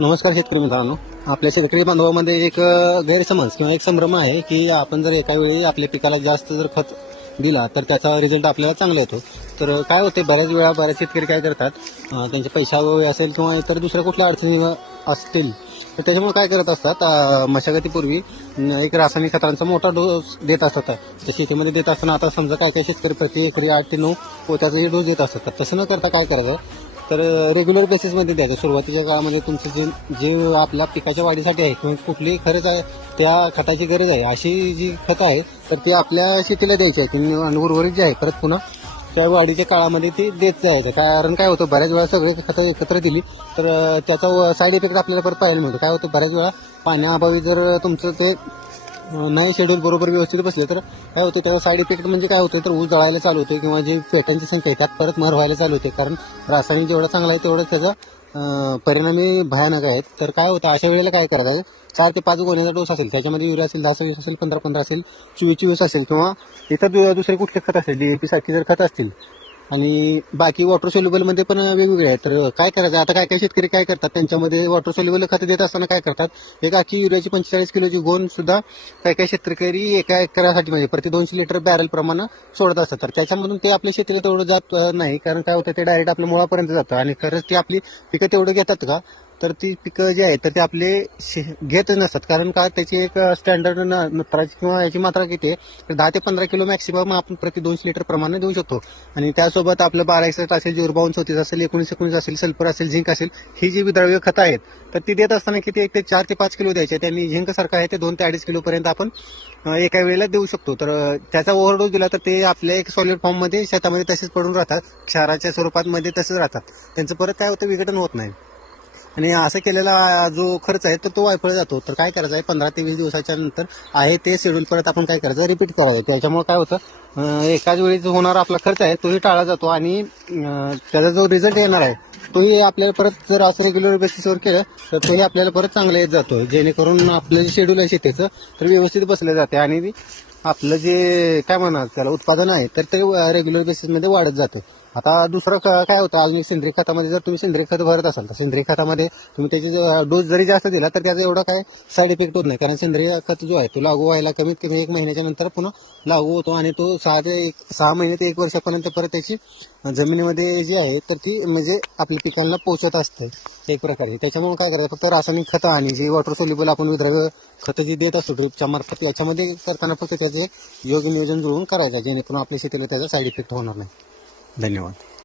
नमस्कार शेतकरी मित्रांनो. आपल्या शेतकरी बांधवामध्ये एक गैरसमज किंवा एक संभ्रम आहे की आपण जर एका वेळी आपल्या पिकाला जास्त जर खत दिला तर त्याचा रिझल्ट आपल्याला चांगला येतो. तर काय होते, बऱ्याच वेळा बऱ्याच शेतकरी काय करतात, त्यांचे पैशाअभावी असेल किंवा इतर दुसऱ्या कुठल्या अडचणी असतील तर त्याच्यामुळे काय करत असतात, मशागतीपूर्वी एक रासायनिक खतांचा मोठा डोस देत असतात. त्या शेतीमध्ये देत असताना आता समजा काय काय शेतकरी प्रति एकरी 8 ते 9 पोत्याचाही डोस देत असतात. तर तसं न करता काय करायचं, तर रेग्युलर बेसिसमध्ये द्यायचं. सुरुवातीच्या काळामध्ये तुमचं जे जे आपल्या पिकाच्या वाढीसाठी आहे किंवा कुठलीही खरंच आहे त्या खताची गरज आहे अशी जी खतं आहे तर ती आपल्या शेतीला द्यायची आहे आणि उर्वरित जे आहे परत पुन्हा त्या वाढीच्या काळामध्ये ती देत जायचं. कारण काय होतं, बऱ्याच वेळा सगळे खतं एकत्र दिली तर त्याचा साईड इफेक्ट आपल्याला परत पाहायला मिळतो. काय होतं, बऱ्याच वेळा पाण्याअभावी जर तुमचं ते नाही शेड्यूल बरोबर व्यवस्थित बसले तर काय होतं, त्याचा साईड इफेक्ट म्हणजे काय होतं, तर ऊस जळायला चालू होते किंवा जे पेट्यांची संख्या आहे त्यात परत मर व्हायला चालू होते. कारण रासायनिक जेवढा चांगला आहे तेवढं त्याचा परिणामी भयानक आहेत. तर काय होतं, अशा वेळेला काय करायचं, 4 ते 5 गोण्याचा डोस असेल, त्याच्यामध्ये युरिया असेल, 10-20 असेल, 15-15 असेल, 24-24 असेल किंवा इतर दुसरे कुठले खत असेल, DAP सारखी जर खत असतील आणि बाकी वॉटर सोल्युबलमध्ये पण वेगवेगळे आहेत. तर काय करायचं, आता काय काय शेतकरी काय करतात, त्यांच्यामध्ये वॉटर सोल्युबल खत देत असताना काय करतात, एक अख्खी युरियाची 45 किलोची गोण सुद्धा काय काय शेतकरी एका एकरासाठी म्हणजे प्रति 200 लिटर बॅरल प्रमाणे सोडत असतात. तर त्याच्यामधून ते आपल्या शेतीला तेवढं जात नाही, कारण काय होतं, ते डायरेक्ट आपल्या मुळापर्यंत जातं. आणि खरंच ती आपली पिकं तेवढं घेतात का, तर ती पिकं जी आहेत तर ते आपले घेतच नसतात. कारण का, त्याची एक स्टँडर्ड नत्राची किंवा याची मात्रा किती आहे, तर 10 ते 15 किलो मॅक्सिमम आपण प्रति 200 लिटर प्रमाणे देऊ शकतो. आणि त्यासोबत आपलं 1261 असेल, 05234 असेल, 1919 असेल, सल्फर असेल, झिंक असेल, ही जी विद्राव्य खतं आहेत तर ती देत असताना किती, एक ते 4 ते 5 किलो द्यायचे. त्यांनी झिंक सारखं आहे ते 2 ते 2.5 किलोपर्यंत आपण एका वेळेला देऊ शकतो. तर त्याचा ओव्हरडोस दिला तर ते आपल्या एक सॉलिड फॉर्ममध्ये शेतामध्ये तसेच पडून राहतात, क्षाराच्या स्वरूपात मध्ये तसेच राहतात. त्यांचं परत काय होतं, विघटन होत नाही. आणि असं केलेला जो खर्च आहे तर तो वायफळ जातो. तर काय करायचं आहे, 15 ते 20 दिवसाच्या नंतर आहे ते शेड्यूल परत आपण काय करायचं, रिपीट करायचं. त्याच्यामुळे काय होतं, एकाच वेळी जो होणारा आपला खर्च आहे तोही टाळला जातो आणि त्याचा जो रिझल्ट येणार आहे तोही आपल्याला परत जर असं रेग्युलर बेसिसवर केलं तर तोही आपल्याला परत चांगला येत जातो. जेणेकरून आपलं जे शेड्यूल आहे शेतीचं तर व्यवस्थित बसलं जाते आणि आपलं जे काय म्हणा त्याला उत्पादन आहे तर ते रेग्युलर बेसिसमध्ये वाढत जातं. आता दुसरं काय होतं, आज मी सेंद्रिय खतामध्ये जर तुम्ही सेंद्रिय खत भरत असाल तर सेंद्रिय खतामध्ये तुम्ही त्याचे डोस जरी जास्त दिला तर त्याचा एवढा काय साईड इफेक्ट होत नाही. कारण सेंद्रिय खत जो आहे तो लागू व्हायला कमीत कमी 1 महिन्याच्या नंतर पुन्हा लागू होतो आणि तो 6 महिने ते 1 वर्षापर्यंत परत त्याची जमिनीमध्ये जी आहे तर ती म्हणजे आपल्या पिकांना पोचत असतं एक प्रकारे. त्याच्यामुळे काय करायचं, फक्त रासायनिक खतं आणि जी वॉटर सोल्युबल आपण विद्राव्य खतं जी देत असतो ड्रिपच्या मार्फत, याच्यामध्ये करताना फक्त त्याचे योग्य नियोजन जुळवून करायचं, जेणेकरून आपल्या शेतीला त्याचा साईड इफेक्ट होणार नाही. धन्यवाद.